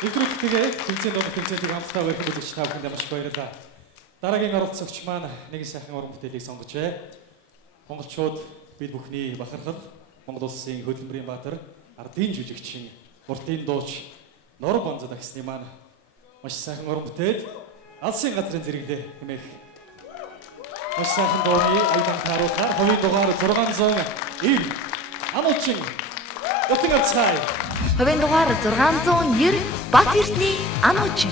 Илрүүлтэйгээ тэмцээнд орох тэмцээнийг хамтдаа байх үзэгч та бүхэнд ямарч баярлалаа. Дараагийн оролцогч маань нэг сайхан уран бүтээлийг сонгожээ. Монголчууд бид бүхний бахархал, Монгол улсын хөдөлмөрийн баатар, ардын жүжигчин, уртын дууч Нор Бонзод агсны маань маш сайхан уран бүтээл Алсын газрын зэрэглээ хэмээх маш сайхан дууны аядан харуулахаар хувийн дугаар 690 Амуучин Ятган цай. Хувийн дугаар 690 Бат эрдний Амуучин.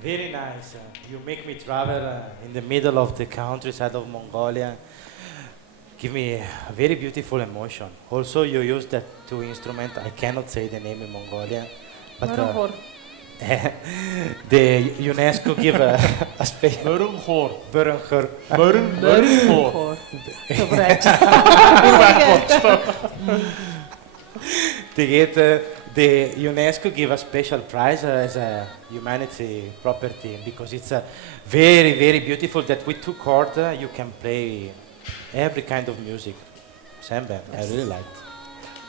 Very nice. You make me travel in the middle of the countryside of Mongolia. Give me a very beautiful emotion. Also, you use that two instruments. I cannot say the name in Mongolia, but the UNESCO give a space. The UNESCO give a special prize as a humanity property because it's a very, very beautiful that with two chords you can play every kind of music. Samba, I really liked.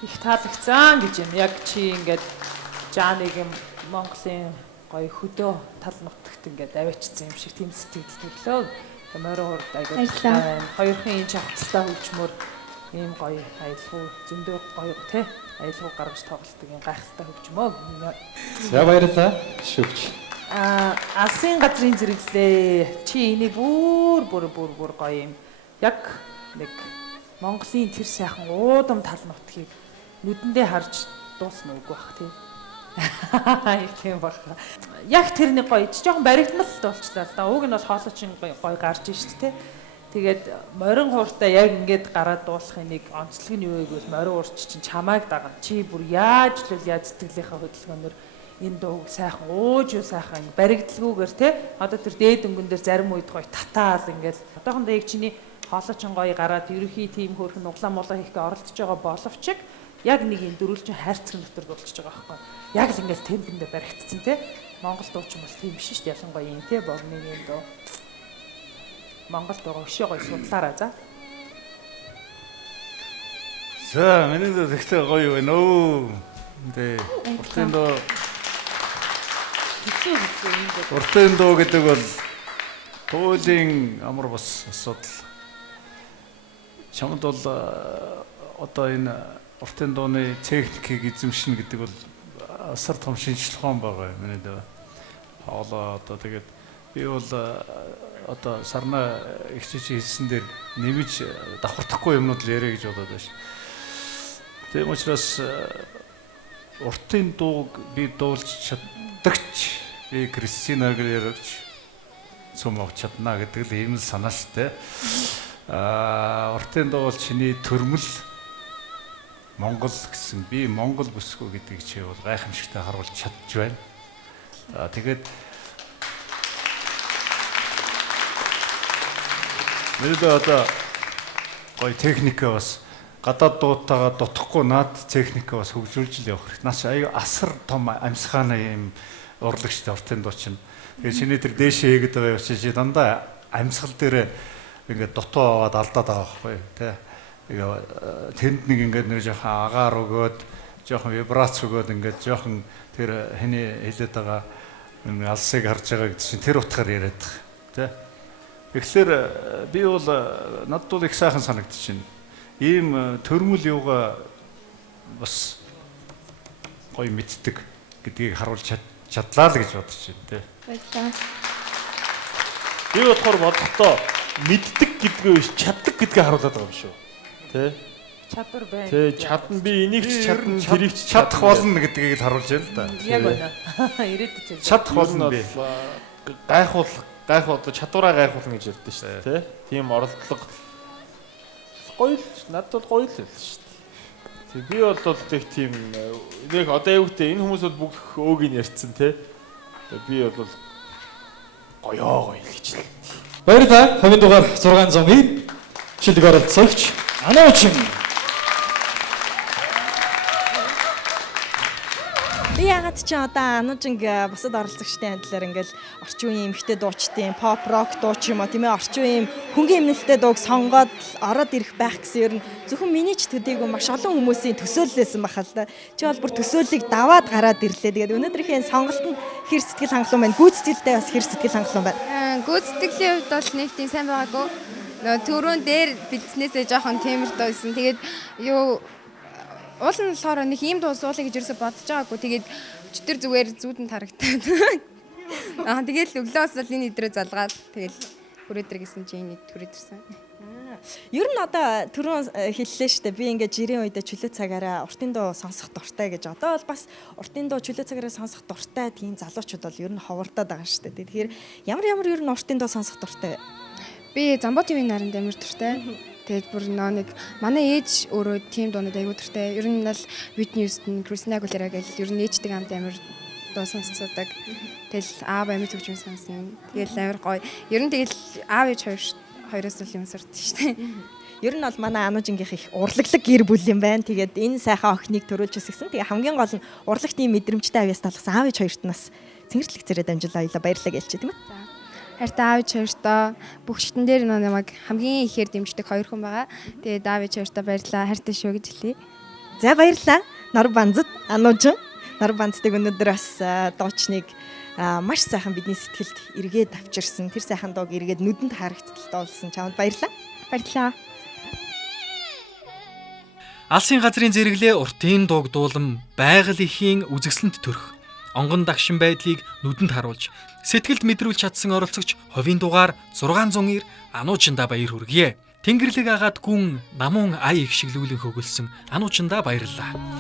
Их таалагдсан гэж юм. Яг чи ингээд Жаныг Монголын гоё хөдөө тал нутагт ингээд аваачсан юм шиг тийм сэтгэл төрлөө. Морин хурд айгуу байна. Хоёрын чавцтай хөгжмөр ийм гоё аялал зөндөө гоё тий. Аялал гаргаж тоглолтог юм гайхалтай хөгжмөө. За баярлалаа. Шүвч. Алсын газрын зэрэглээ. Чи энийг бүр гоё юм. Яг нэг Монголын тэр сайхан уудам тал нутгийг нүдэндээ харж дуусна үгүй бах тий. Их тийм бах. Яг тэрний гоё жоохон баригдмал болчлаа л да. Уг нь бол хоолойчин гоё гарч ийн шүү дээ. Тэгээд морин хууртай яг ингээд гараад дуусахын нэг онцлог нь юу вэ гэвэл морин хуурч чинь чамайг дагна. Чи бүр яаж л яаж сэтгэлийнхаа хөдөлгөөнөөр энэ дууг сайхан ууж юу сайхан баригдалгүйгээр те одоо тэр дээд өнгөн дээр зарим үед гоё татаал ингээд одоохондоо яг чиний хоолойчин гоё гараад ерөнхий тим хөрхөн углаа мулаа хийхгээ оролдож байгаа боловч яг нэг юм дөрвөлжин хайрцаг дотор дуулчихж байгаа байхгүй. Яг л ингээд темпэндээ баригдсан те. Монгол дуучин бол тийм биш шүү дээ. Ялангуяа юм те богны юм дуу. Монгол дуугаа өшөө гоё судлаарай за. За миний дуу ихтэй гоё байна оо. Тэ уртын дуу уртын дуу гэдэг бол хуулийн амар бас асуудал. Чамд бол одоо энэ уртын дууны техникийг эзэмшнэ гэдэг бол асар том шинжилгээ байгаа юм миний дөө. Хоолоо одоо тэгээд би бол одоо сарна ихчиж хэлсэн дээр нэмж давхардахгүй юмнууд л яриа гэж бодоод байна. Тийм учраас уртын дууг би дуулж чаддагч би Кристина Агилерч цом авч чадна гэдэг л ийм л санаа шүү дээ. Уртын дуу бол чиний төрмөл Монгол гэсэн би Монгол бүсгүй гэдгийг чи бол гайхамшигтай харуулж чадж байна. Тэгээд мэдээ одоо гоё техникээ бас гадаад дуутайгаа дутхгүй наад техникээ бас хөгжүүлж л явах хэрэгтэй. Наач аяа асар том амьсгааны юм урлагчтай уртын дуу чинь. Тэгээд чиний тэр дээшээ хийгээд байгаа юм чи дандаа амьсгал дээр ингээд дутуу аваад алдаад байгаа байхгүй тий. Тэнд нэг ингээд нэг жоохон агаар өгөөд жоохон вибрац өгөөд ингээд жоохон тэр хэний хэлээд байгаа алсыг харж байгаа гэдэг чинь тэр утгаар яриад байгаа тий. Тэгэхээр би бол надад бол их сайхан санагдчихэв. Ийм төрмөл юугаа бас гоё мэддэг гэдгийг харуулж чадлаа л гэж бодож байна тий. Баярлалаа. Би болохоор бодохдоо мэддэг гэдгээ биш чаддаг гэдгээ харуулдаг байгаа юм шүү. Тэ? Чадвар байна. Тэ, чадна би энийг ч чадна, тэрийг ч чадах болно гэдгийг харуулж байна л да. Яг байна. Ирээдүйд зэрэг. чадах болно би. Гайхуулах чадвараа гайхуулна гэж ярьдэн шүү дээ, тэ? Тийм оролдлого гоё л надад бол гоё л л шүү дээ. Тэг би бол тэг тийм нэг одоо аюутай энэ хүмүүс бол бүх өөг нь ярьцсан, тэ? Тэг би бол гоё гэж л. Баярлалаа. Хамгийн дугаар 600-ийн шилдэг оролцогч Ануучин. Би ягаад ч одоо Ануужинг бусад оролцогчдын адилаар ингээл орчин үеийн эмэгтэй дуучдын pop rock дууч юм а тийм ээ орчин үеийн хөнгөн эмнэлтэд дууг сонгоод ороод ирэх байх гэсэн ер нь зөвхөн миний ч төдийгүй маш олон хүмүүсийн төсөөллөөсөн бахал та. Чи бол бүр төсөөллийг даваад гараад ирлээ. Тэгээд өнөөдрийнхээ сонголтод хэр сэтгэл хангалуун байна? Гүйцэтгэлтэй бас хэр сэтгэл хангалуун байна? Гүйцэтгэлийн хувьд бол нэг тийм сайн байгаагүй. Төрөөн дээр бэлдснээсээ жоохон темирт байсан. Тэгээд юу уул нь болохоор нэг ийм дуу суулъя гэж ерөөсө бодож байгаагүй. Тэгээд өчтөр зүгээр зүүдэн тарагтаад. Тэгээд өглөөс бол энэ идрээ залгаад тэгээд хүрээдэр гэсэн чи энэ хүрээдэрсэн. Ер нь одоо түрүүн хэллээ шүү дээ. Би ингээд жирийн үедээ чөлөө цагаараа уртын дуу сонсох дуртай гэж. Одоо бол бас уртын дуу чөлөө цагаараа сонсох дуртай тийм залуучууд бол ер нь ховордоод байгаа шүү дээ. Тэгэхээр ямар ер нь уртын дуу сонсох дуртай вэ? Би Замбо ТV-ийн наранд амар дуртай. Тэгээд бүр нэг манай ээж өөрөө тийм дуунууд аягүй дуртай. Ер нь бол Whitney Houston, Christina Aguilera гэл ер нь ээжтэй хамт амар дуу сонсдог. Тэгэл аав амар төгжмөн сонсно. Тэгэл амар гоё. Ер нь тэгэл аав ээж хоёроос л юм сурд шүү дээ. Ер нь бол манай Ануужингийнх их урлаглаг гэр бүл юм байна. Тэгээд энэ сайхан охиныг төрүүлж өсгсөн. Тэгээ хамгийн гол нь урлагт ийм мэдрэмжтэй авьяас талхсан аав ээж хоёрт нас цэнгэрлэг зэрэг дамжуулаа баярлалаа баярлалаа гэлчих тийм ээ. Хайртай аав ээж хоёртоо бүх шитэн дээр намайг хамгийн ихээр дэмждэг хоёр хүн байгаа. Тэгээд аав ээж хоёртоо баярлалаа. Хайртай шүү гэж хэлье. За баярлалаа. Нар банзад Ануужин. Нар банцдаг өнөөдөр бас дуучныг маш сайхан бидний сэтгэлд эргээд авчирсан. Тэр сайхан дууг эргээд нүдэнд харагдтал дуулсан. Чамд баярлалаа. Баярлалаа. Алсын газрын зэрэглээ уртын дууг дуулам байгаль ихийн үзэсгэлэнт төрх. онгон дагшин байдлыг нүдэнд харуулж сэтгэлд мэдрүүлж чадсан оролцогч ховийн дугаар 609 Ануучиндаа баяр хүргэе. Тэнгэрлэг агаад гүн намун ая их шиглүүлэн хөгөлсөн Ануучиндаа баярлалаа.